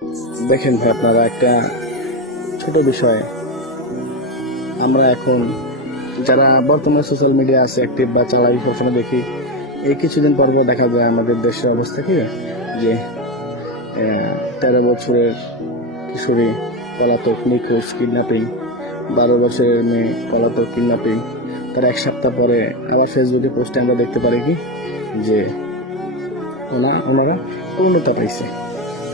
দেখেন ভাই, আপনারা একটা ছোট বিষয়, আমরা এখন যারা বর্তমানে সোশ্যাল মিডিয়া আছে অ্যাক্টিভ বা চালাই সবসময় দেখি, এই কিছুদিন পর পর দেখা যায় আমাদের দেশের অবস্থা কি, যে 13 বছরের কিশোরী পলাতক, নিখোঁজ, কিডন্যাপিং, 12 বছরের মেয়ে পলাতক, কিডন্যাপিং। তার 1 সপ্তাহ পরে আবার ফেসবুকে পোস্টে আমরা দেখতে পারি কি, যে ওনারা পূর্ণতা পাইছে।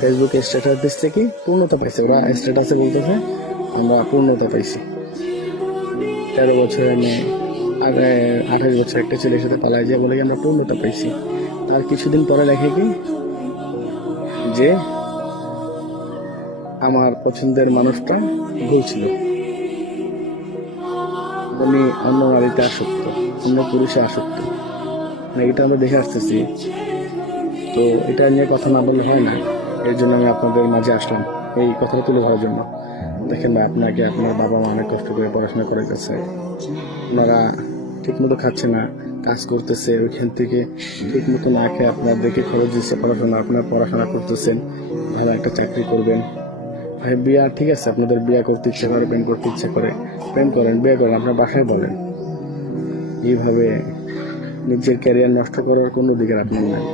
ফেসবুকে স্ট্যাটাস দিচ্ছে কি, পূর্ণতা পাইছে। ওরা স্ট্যাটাসে বলতেছে আমরা পূর্ণতা পাইছি। 13 বছরের মেয়ে আর 28 বছর একটা ছেলের সাথে পালায় যায় বলে কি আমরা পূর্ণতা পাইছি। তার কিছুদিন পরে দেখে কি, যে আমার পছন্দের মানুষটা ভুল ছিল, উনি অন্য নারীতে আসক্ত, অন্য পুরুষে আসক্ত। এটা আমরা দেখে আসতেছি। তো এটা নিয়ে কথা না বললে হয় না, এর জন্য আমি আপনাদের মাঝে আসলাম এই কথাটা তুলে ধরার জন্য। দেখেন ভাই, আপনাকে আপনার বাবা মা অনেক কষ্ট করে পড়াশোনা করে গেছে, ওনারা ঠিক মতো খাচ্ছে না, কাজ করতেছে, ওইখান থেকে ঠিক মতো না খেয়ে আপনাদেরকে খরচ দিচ্ছে পড়াশোনা, আপনার পড়াশোনা করতেছেন, ভালো একটা চাকরি করবেন। ভাই বিয়া ঠিক আছে, আপনাদের বিয়া করতে ইচ্ছে করে, প্রেম করতে ইচ্ছে করে, প্রেম করেন, বিয়ে করেন, আপনার বাসায় বলেন। এইভাবে নিজের ক্যারিয়ার নষ্ট করার কোনো অধিকার আপনার নেই।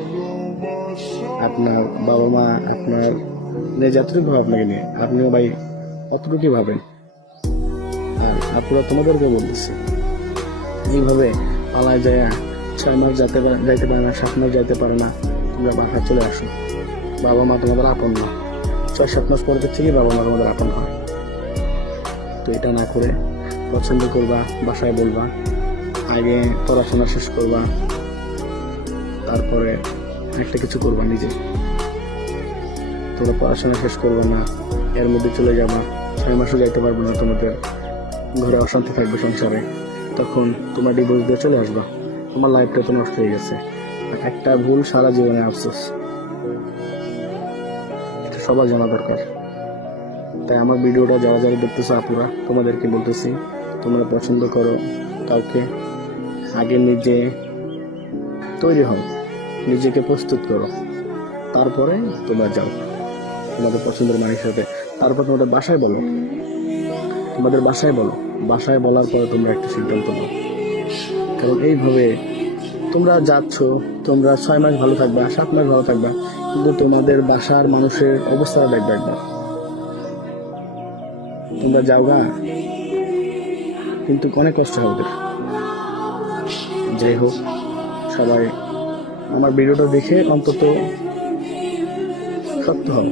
আপনার বাবা মা আপনার যতটুকু ভাবে আপনাকে নিয়ে, আপনিও ভাই অতটুকুই ভাবেন। আর আপুরা তোমাদেরকে বলতেছি, এইভাবে পালায় যায় 6 মাস যাইতে পারে না, 7 মাস যাইতে পারে না, তোমরা বাসা চলে আসো। বাবা মা তোমাদের আপন না, 6-7 মাস পরে থেকে বাবা মা তোমাদের আপন হয়। তো এটা না করে পছন্দ করবা, বাসায় বলবা, আগে পড়াশোনা শেষ করবা, তারপরে একটা কিছু করবা নিজে। তোমরা পড়াশোনা শেষ করবে না, এর মধ্যে চলে যাবা, 6 মাসও যাইতে পারবে না, তোমাদের ঘরে অশান্তি থাকবে সংসারে, তখন তোমার ডিভোর্স দিয়ে চলে আসবা, তোমার লাইফটা তো নষ্ট হয়ে গেছে। একটা ভুল সারা জীবনে আফসোস, এটা সবার জানা দরকার। তাই আমার ভিডিওটা যারা যারা দেখতেছো আপুরা, তোমাদেরকে বলতেছি, তোমরা পছন্দ করো কাউকে, আগে নিজে তৈরি হও, নিজেকে প্রস্তুত করো, তারপরে তোমরা যাও তোমাদের পছন্দের মানুষের সাথে। তারপর তোমাদের বাসায় বলো, তোমাদের বাসায় বলো, বাসায় বলার পরে তোমরা একটা সিদ্ধান্ত নাও। কারণ এইভাবে তোমরা যাচ্ছ, তোমরা 6 মাস ভালো থাকবা, 7 মাস ভালো থাকবা, কিন্তু তোমাদের বাসার মানুষের অবস্থাটা দেখবে একবার। তোমরা যাও গা, কিন্তু অনেক কষ্ট হবে ওদের। যাই হোক, সবাই আমার ভিডিওটা দেখে অন্তত শক্ত হও।